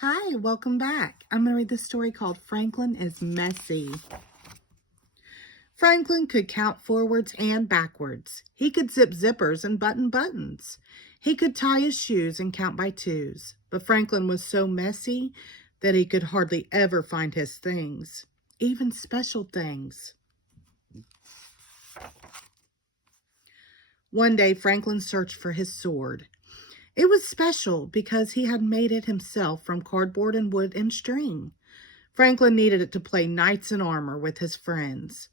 Hi, welcome back. I'm going to read this story called Franklin is Messy. Franklin could count forwards and backwards. He could zip zippers and button buttons. He could tie his shoes and count by twos. But Franklin was so messy that he could hardly ever find his things, even special things. One day, Franklin searched for his sword. It was special because he had made it himself from cardboard and wood and string. Franklin needed it to play knights in armor with his friends.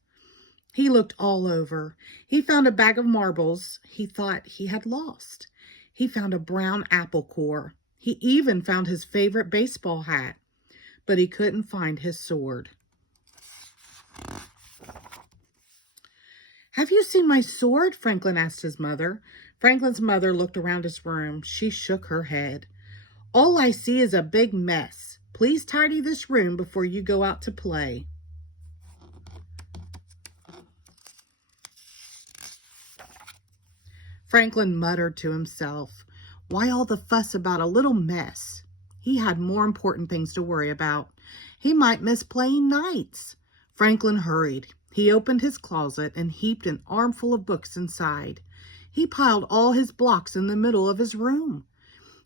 He looked all over. He found a bag of marbles he thought he had lost. He found a brown apple core. He even found his favorite baseball hat. But he couldn't find his sword. "Have you seen my sword?" Franklin asked his mother. Franklin's mother looked around his room. She shook her head. "All I see is a big mess. Please tidy this room before you go out to play." Franklin muttered to himself, "Why all the fuss about a little mess?" He had more important things to worry about. He might miss playing knights. Franklin hurried. He opened his closet and heaped an armful of books inside. He piled all his blocks in the middle of his room.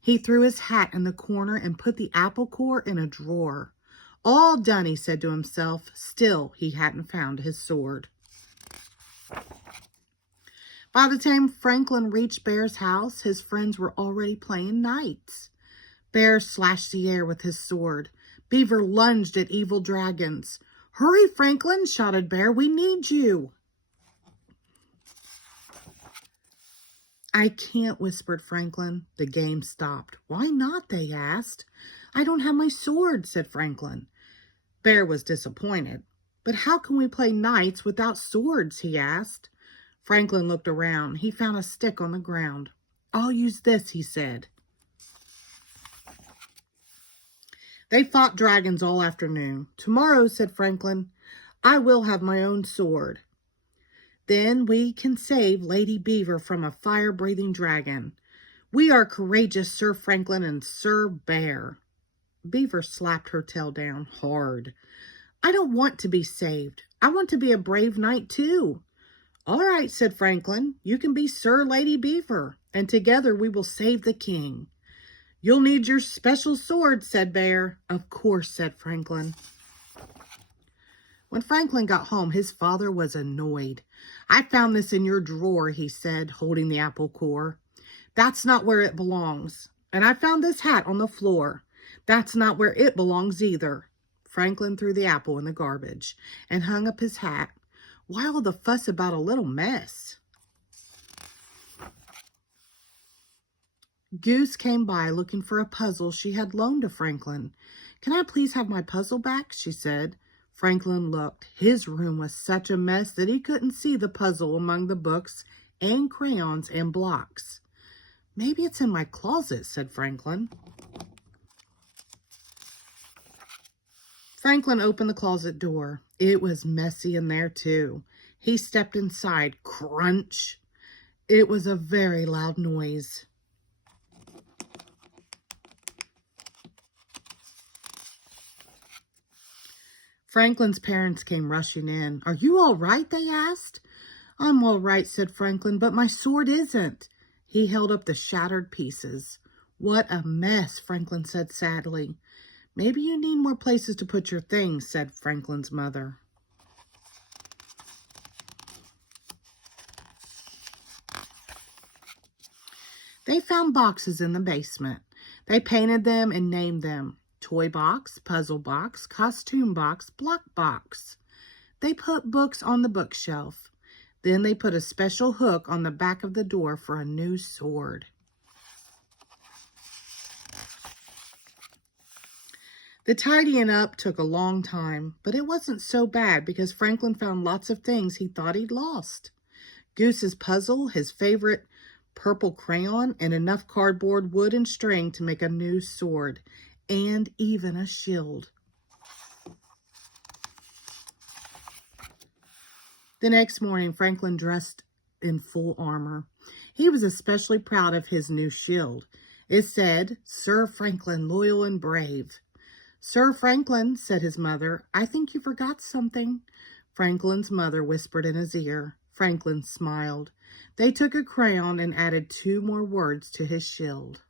He threw his hat in the corner and put the apple core in a drawer. All done, he said to himself. Still, he hadn't found his sword. By the time Franklin reached Bear's house, his friends were already playing knights. Bear slashed the air with his sword. Beaver lunged at evil dragons. "Hurry, Franklin," shouted Bear. "We need you." "I can't," whispered Franklin. The game stopped. "Why not?" they asked. "I don't have my sword," said Franklin. Bear was disappointed. "But how can we play knights without swords?" he asked. Franklin looked around. He found a stick on the ground. "I'll use this," he said. They fought dragons all afternoon. "Tomorrow," said Franklin, "I will have my own sword. Then we can save Lady Beaver from a fire-breathing dragon. We are courageous, Sir Franklin and Sir Bear." Beaver slapped her tail down hard. "I don't want to be saved. I want to be a brave knight too." "All right," said Franklin. "You can be Sir Lady Beaver, and together we will save the king." "You'll need your special sword," said Bear. "Of course," said Franklin. When Franklin got home, his father was annoyed. "I found this in your drawer," he said, holding the apple core. "That's not where it belongs. And I found this hat on the floor. That's not where it belongs either." Franklin threw the apple in the garbage and hung up his hat. Why all the fuss about a little mess? Goose came by looking for a puzzle she had loaned to Franklin. "Can I please have my puzzle back?" she said. Franklin looked. His room was such a mess that he couldn't see the puzzle among the books and crayons and blocks. "Maybe it's in my closet," said Franklin. Franklin opened the closet door. It was messy in there too. He stepped inside. Crunch! It was a very loud noise. Franklin's parents came rushing in. "Are you all right?" they asked. "I'm all right," said Franklin, "but my sword isn't." He held up the shattered pieces. "What a mess," Franklin said sadly. "Maybe you need more places to put your things," said Franklin's mother. They found boxes in the basement. They painted them and named them toy box, puzzle box, costume box, block box. They put books on the bookshelf. Then they put a special hook on the back of the door for a new sword. The tidying up took a long time, but it wasn't so bad because Franklin found lots of things he thought he'd lost. Goose's puzzle, his favorite purple crayon, and enough cardboard, wood, and string to make a new sword, and even a shield. The next morning, Franklin dressed in full armor. He was especially proud of his new shield. It said, Sir Franklin, loyal and brave. Sir Franklin, said his mother, I think you forgot something. Franklin's mother whispered in his ear. Franklin smiled. They took a crayon and added 2 more words to his shield.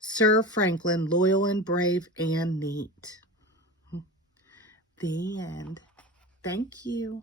Sir Franklin, loyal and brave and neat. The end. Thank you.